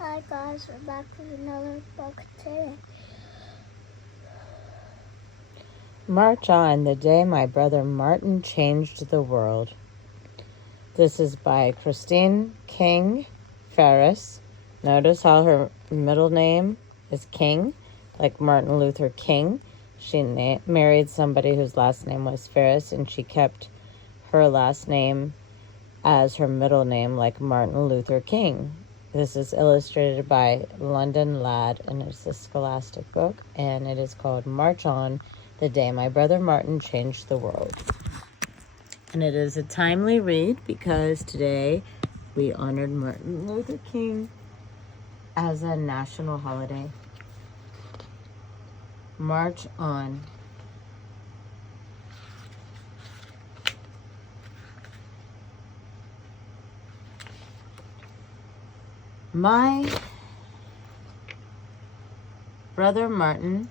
Hi guys, we're back with another book today. March on, the day my brother Martin changed the world. This is by Christine King Ferris. Notice how her middle name is King, like Martin Luther King. She married somebody whose last name was Ferris, and she kept her last name as her middle name, like Martin Luther King. This is illustrated by London Ladd, and it's a scholastic book, and it is called March On, the Day My Brother Martin Changed the World. And it is a timely read because today we honored Martin Luther King as a national holiday. March on. My brother Martin,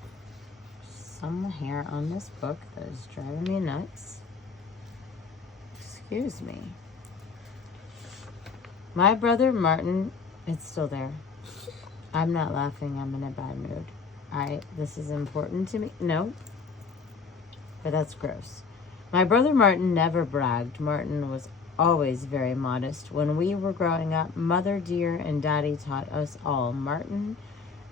some hair on this book that is driving me nuts. Excuse me. My brother Martin, it's still there. I'm not laughing, I'm in a bad mood. This is important to me. No, but that's gross. My brother Martin never bragged. Martin was always very modest. When we were growing up, Mother dear and Daddy taught us all, Martin,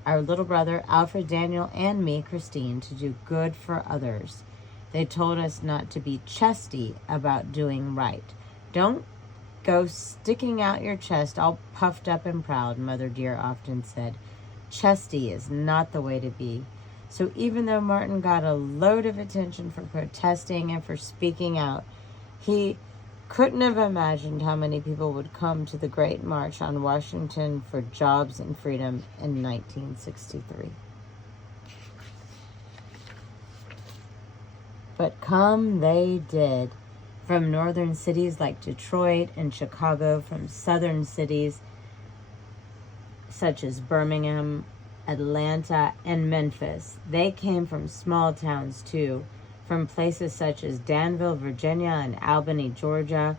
our little brother, Alfred, Daniel, and me, Christine, to do good for others. They told us not to be chesty about doing right. Don't go sticking out your chest all puffed up and proud, Mother dear often said. Chesty is not the way to be. So even though Martin got a load of attention for protesting and for speaking out, he couldn't have imagined how many people would come to the Great March on Washington for jobs and freedom in 1963. But come they did. From northern cities like Detroit and Chicago, from southern cities such as Birmingham, Atlanta, and Memphis. They came from small towns too, from places such as Danville, Virginia, and Albany, Georgia,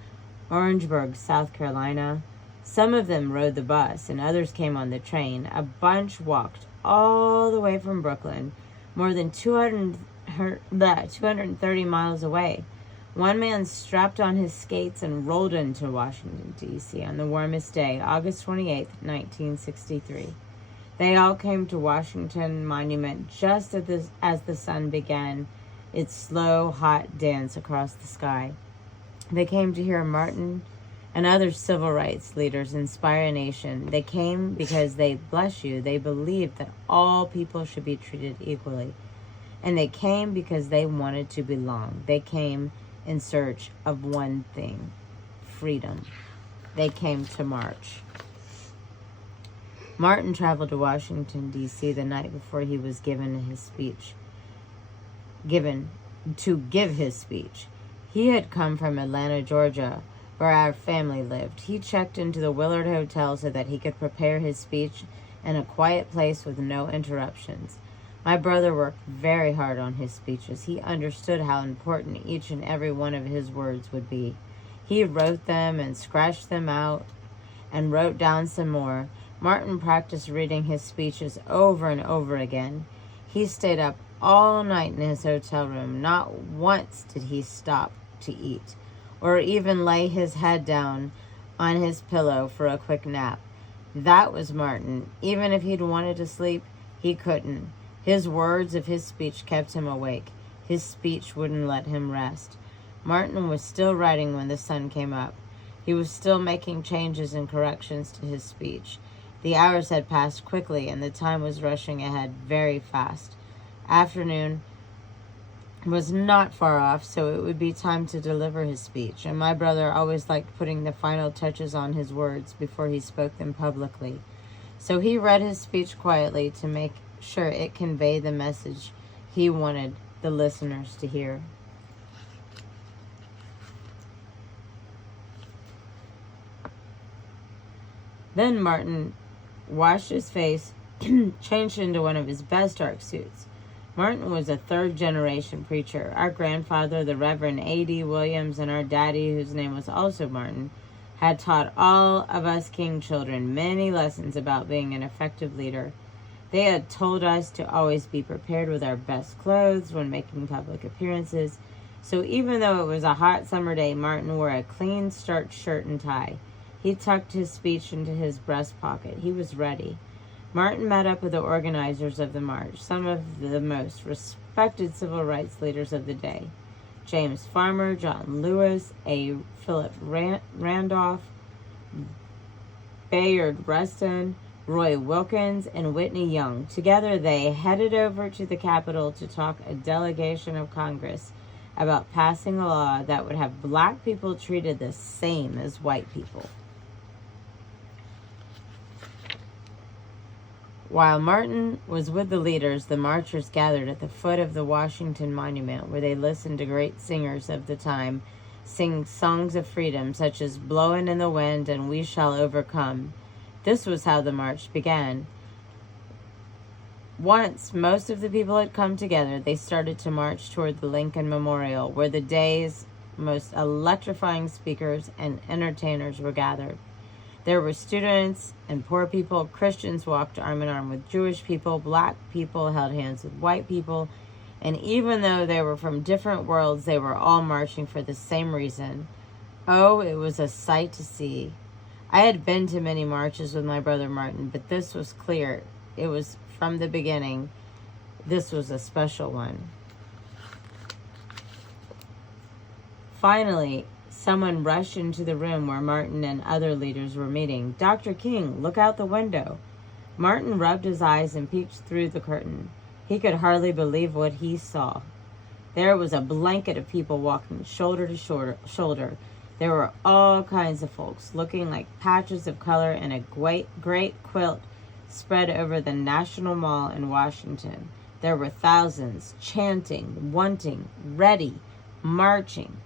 Orangeburg, South Carolina. Some of them rode the bus, and others came on the train. A bunch walked all the way from Brooklyn, more than 230 miles away. One man strapped on his skates and rolled into Washington, D.C. on the warmest day, August 28, 1963. They all came to Washington Monument just as the sun began its slow, hot dance across the sky. They came to hear Martin and other civil rights leaders inspire a nation. They came because they believed that all people should be treated equally. And they came because they wanted to belong. They came in search of one thing, freedom. They came to march. Martin traveled to Washington, D.C. the night before he was given his speech. He had come from Atlanta, Georgia, where our family lived. He checked into the Willard Hotel so that he could prepare his speech in a quiet place with no interruptions. My brother worked very hard on his speeches. He understood how important each and every one of his words would be. He wrote them and scratched them out and wrote down some more. Martin practiced reading his speeches over and over again. He stayed up all night in his hotel room. Not once did he stop to eat or even lay his head down on his pillow for a quick nap. That was Martin. Even if he'd wanted to sleep, he couldn't. His words of his speech kept him awake. His speech wouldn't let him rest. Martin was still writing when the sun came up. He was still making changes and corrections to his speech. The hours had passed quickly, and the time was rushing ahead very fast. Afternoon was not far off, so it would be time to deliver his speech, and my brother always liked putting the final touches on his words before he spoke them publicly. So he read his speech quietly to make sure it conveyed the message he wanted the listeners to hear. Then Martin washed his face, changed into one of his best dark suits. Martin was a third-generation preacher. Our grandfather, the Reverend A.D. Williams, and our daddy, whose name was also Martin, had taught all of us King children many lessons about being an effective leader. They had told us to always be prepared with our best clothes when making public appearances. So even though it was a hot summer day, Martin wore a clean starched shirt and tie. He tucked his speech into his breast pocket. He was ready. Martin met up with the organizers of the march, some of the most respected civil rights leaders of the day. James Farmer, John Lewis, A. Philip Randolph, Bayard Rustin, Roy Wilkins, and Whitney Young. Together they headed over to the Capitol to talk a delegation of Congress about passing a law that would have black people treated the same as white people. While Martin was with the leaders, the marchers gathered at the foot of the Washington Monument, where they listened to great singers of the time sing songs of freedom, such as Blowin' in the Wind and We Shall Overcome. This was how the march began. Once most of the people had come together, they started to march toward the Lincoln Memorial, where the day's most electrifying speakers and entertainers were gathered. There were students and poor people. Christians walked arm in arm with Jewish people. Black people held hands with white people. And even though they were from different worlds, they were all marching for the same reason. Oh, it was a sight to see. I had been to many marches with my brother Martin, but this was clear. It was from the beginning. This was a special one. Finally, someone rushed into the room where Martin and other leaders were meeting. "Dr. King, look out the window." Martin rubbed his eyes and peeked through the curtain. He could hardly believe what he saw. There was a blanket of people walking shoulder to shoulder. There were all kinds of folks, looking like patches of color in a great quilt spread over the National Mall in Washington. There were thousands, chanting, wanting, ready, marching.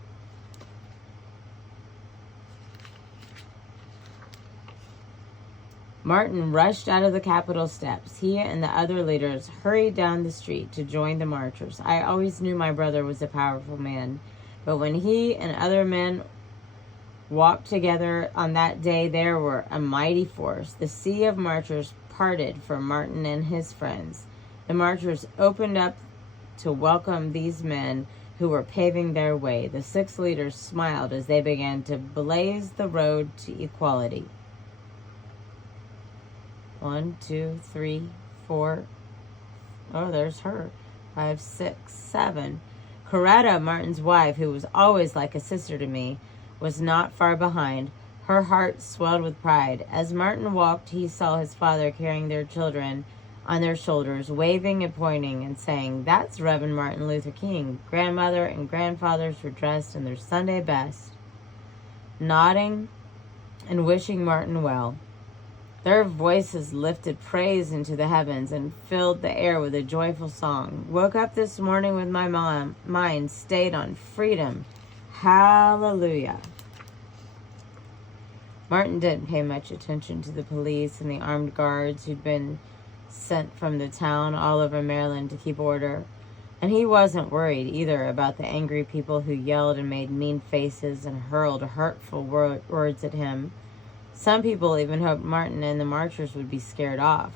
Martin rushed out of the Capitol steps. He and the other leaders hurried down the street to join the marchers. I always knew my brother was a powerful man, but when he and other men walked together on that day, there were a mighty force. The sea of marchers parted for Martin and his friends. The marchers opened up to welcome these men who were paving their way. The 6 leaders smiled as they began to blaze the road to equality. 1, 2, 3, 4. Oh, there's her. 5, 6, 7. Coretta, Martin's wife, who was always like a sister to me, was not far behind. Her heart swelled with pride. As Martin walked, he saw his father carrying their children on their shoulders, waving and pointing and saying, "That's Reverend Martin Luther King." Grandmother and grandfathers were dressed in their Sunday best, nodding and wishing Martin well. Their voices lifted praise into the heavens and filled the air with a joyful song. "Woke up this morning with my mind stayed on freedom. Hallelujah." Martin didn't pay much attention to the police and the armed guards who'd been sent from the town all over Maryland to keep order. And he wasn't worried either about the angry people who yelled and made mean faces and hurled hurtful words at him. Some people even hoped Martin and the marchers would be scared off,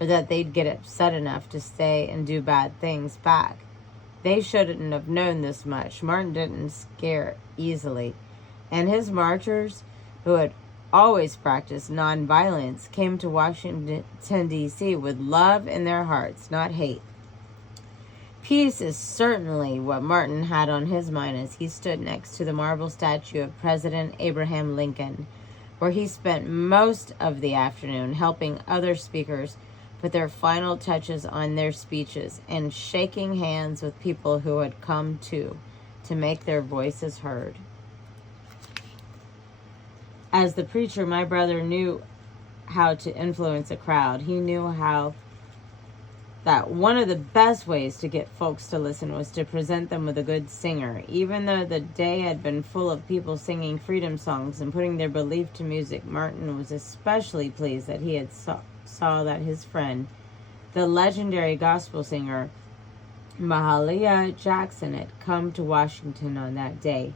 or that they'd get upset enough to stay and do bad things back. They shouldn't have known this much. Martin didn't scare easily, and his marchers, who had always practiced nonviolence, came to Washington, D.C. with love in their hearts, not hate. Peace is certainly what Martin had on his mind as he stood next to the marble statue of President Abraham Lincoln, where he spent most of the afternoon helping other speakers put their final touches on their speeches and shaking hands with people who had come to make their voices heard. As the preacher, my brother knew how to influence a crowd. He knew that one of the best ways to get folks to listen was to present them with a good singer. Even though the day had been full of people singing freedom songs and putting their belief to music, Martin was especially pleased that he had saw that his friend, the legendary gospel singer Mahalia Jackson, had come to Washington on that day.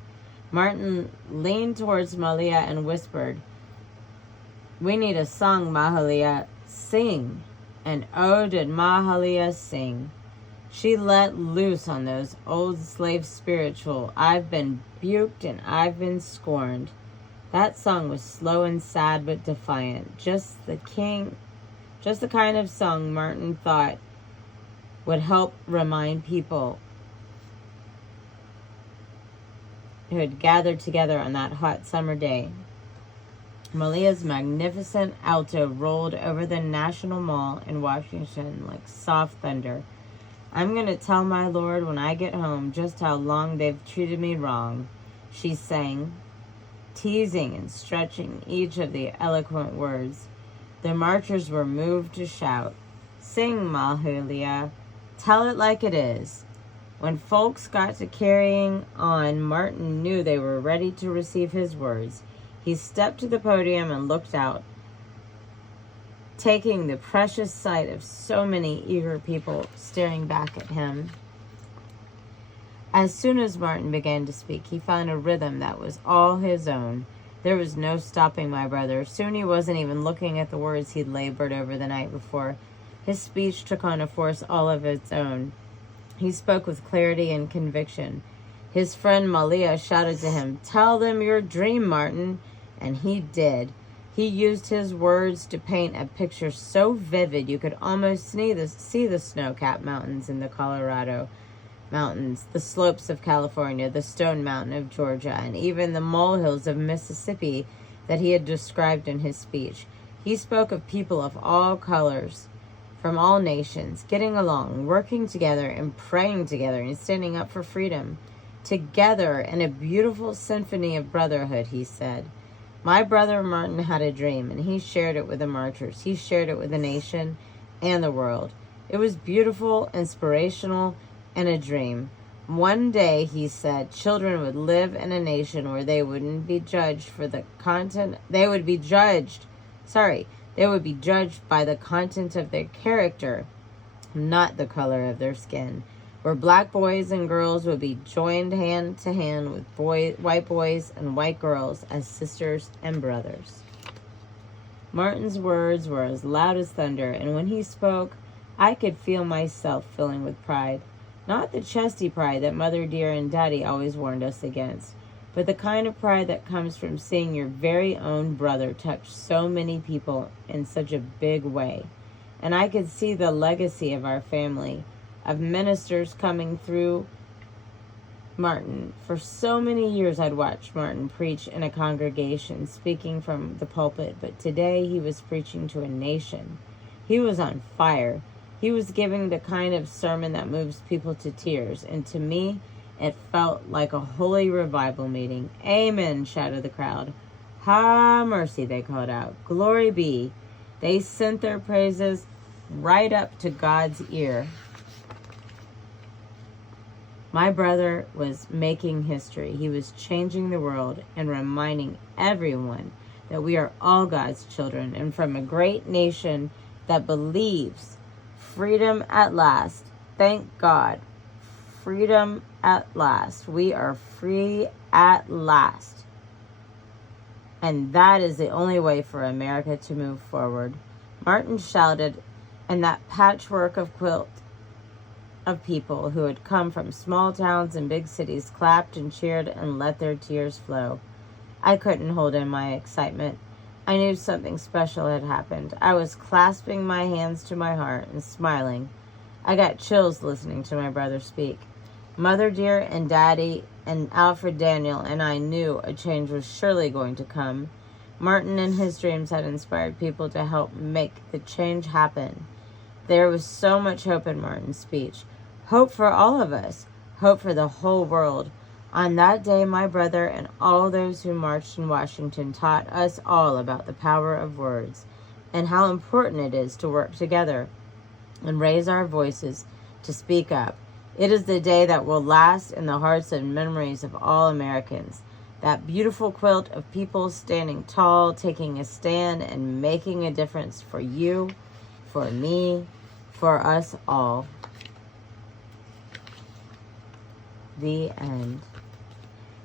Martin leaned towards Malia and whispered, "We need a song, Mahalia. Sing." And oh, did Mahalia sing. She let loose on those old slave spiritual, "I've been buked and I've been scorned." That song was slow and sad but defiant. Just the kind of song Martin thought would help remind people who had gathered together on that hot summer day. Malia's magnificent alto rolled over the National Mall in Washington like soft thunder. "I'm going to tell my Lord when I get home just how long they've treated me wrong," she sang, teasing and stretching each of the eloquent words. The marchers were moved to shout, "Sing, Mahalia, tell it like it is." When folks got to carrying on, Martin knew they were ready to receive his words. He stepped to the podium and looked out, taking the precious sight of so many eager people staring back at him. As soon as Martin began to speak, he found a rhythm that was all his own. There was no stopping my brother. Soon he wasn't even looking at the words he'd labored over the night before. His speech took on a force all of its own. He spoke with clarity and conviction. His friend Malia shouted to him, "Tell them your dream, Martin." And he did. He used his words to paint a picture so vivid you could almost see the snow-capped mountains in the Colorado mountains, the slopes of California, the Stone Mountain of Georgia, and even the molehills of Mississippi that he had described in his speech. He spoke of people of all colors, from all nations, getting along, working together, and praying together, and standing up for freedom. Together in a beautiful symphony of brotherhood, he said. My brother Martin had a dream, and he shared it with the marchers. He shared it with the nation and the world. It was beautiful, inspirational, and a dream. One day, he said, children would live in a nation where they wouldn't be judged for the content. They would be judged by the content of their character, not the color of their skin. Where black boys and girls would be joined hand to hand with white boys and white girls as sisters and brothers. Martin's words were as loud as thunder, and when he spoke, I could feel myself filling with pride. Not the chesty pride that Mother dear and Daddy always warned us against, but the kind of pride that comes from seeing your very own brother touch so many people in such a big way. And I could see the legacy of our family, of ministers coming through Martin. For so many years I'd watched Martin preach in a congregation, speaking from the pulpit, but today he was preaching to a nation. He was on fire. He was giving the kind of sermon that moves people to tears, and to me, it felt like a holy revival meeting. Amen, shouted the crowd. Ha, mercy, they called out. Glory be. They sent their praises right up to God's ear. My brother was making history. He was changing the world and reminding everyone that we are all God's children and from a great nation that believes freedom at last. Thank God. Freedom at last. We are free at last. And that is the only way for America to move forward. Martin shouted, and that patchwork of quilt of people who had come from small towns and big cities clapped and cheered and let their tears flow. I couldn't hold in my excitement. I knew something special had happened. I was clasping my hands to my heart and smiling. I got chills listening to my brother speak. Mother dear and Daddy and Alfred Daniel and I knew a change was surely going to come. Martin and his dreams had inspired people to help make the change happen. There was so much hope in Martin's speech. Hope for all of us. Hope for the whole world. On that day, my brother and all those who marched in Washington taught us all about the power of words and how important it is to work together and raise our voices to speak up. It is the day that will last in the hearts and memories of all Americans. That beautiful quilt of people standing tall, taking a stand, and making a difference for you, for me, for us all. The end.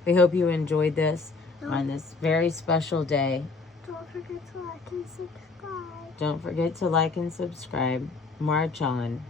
We hope you enjoyed this on this very special day. Don't forget to like and subscribe. Don't forget to like and subscribe. March on.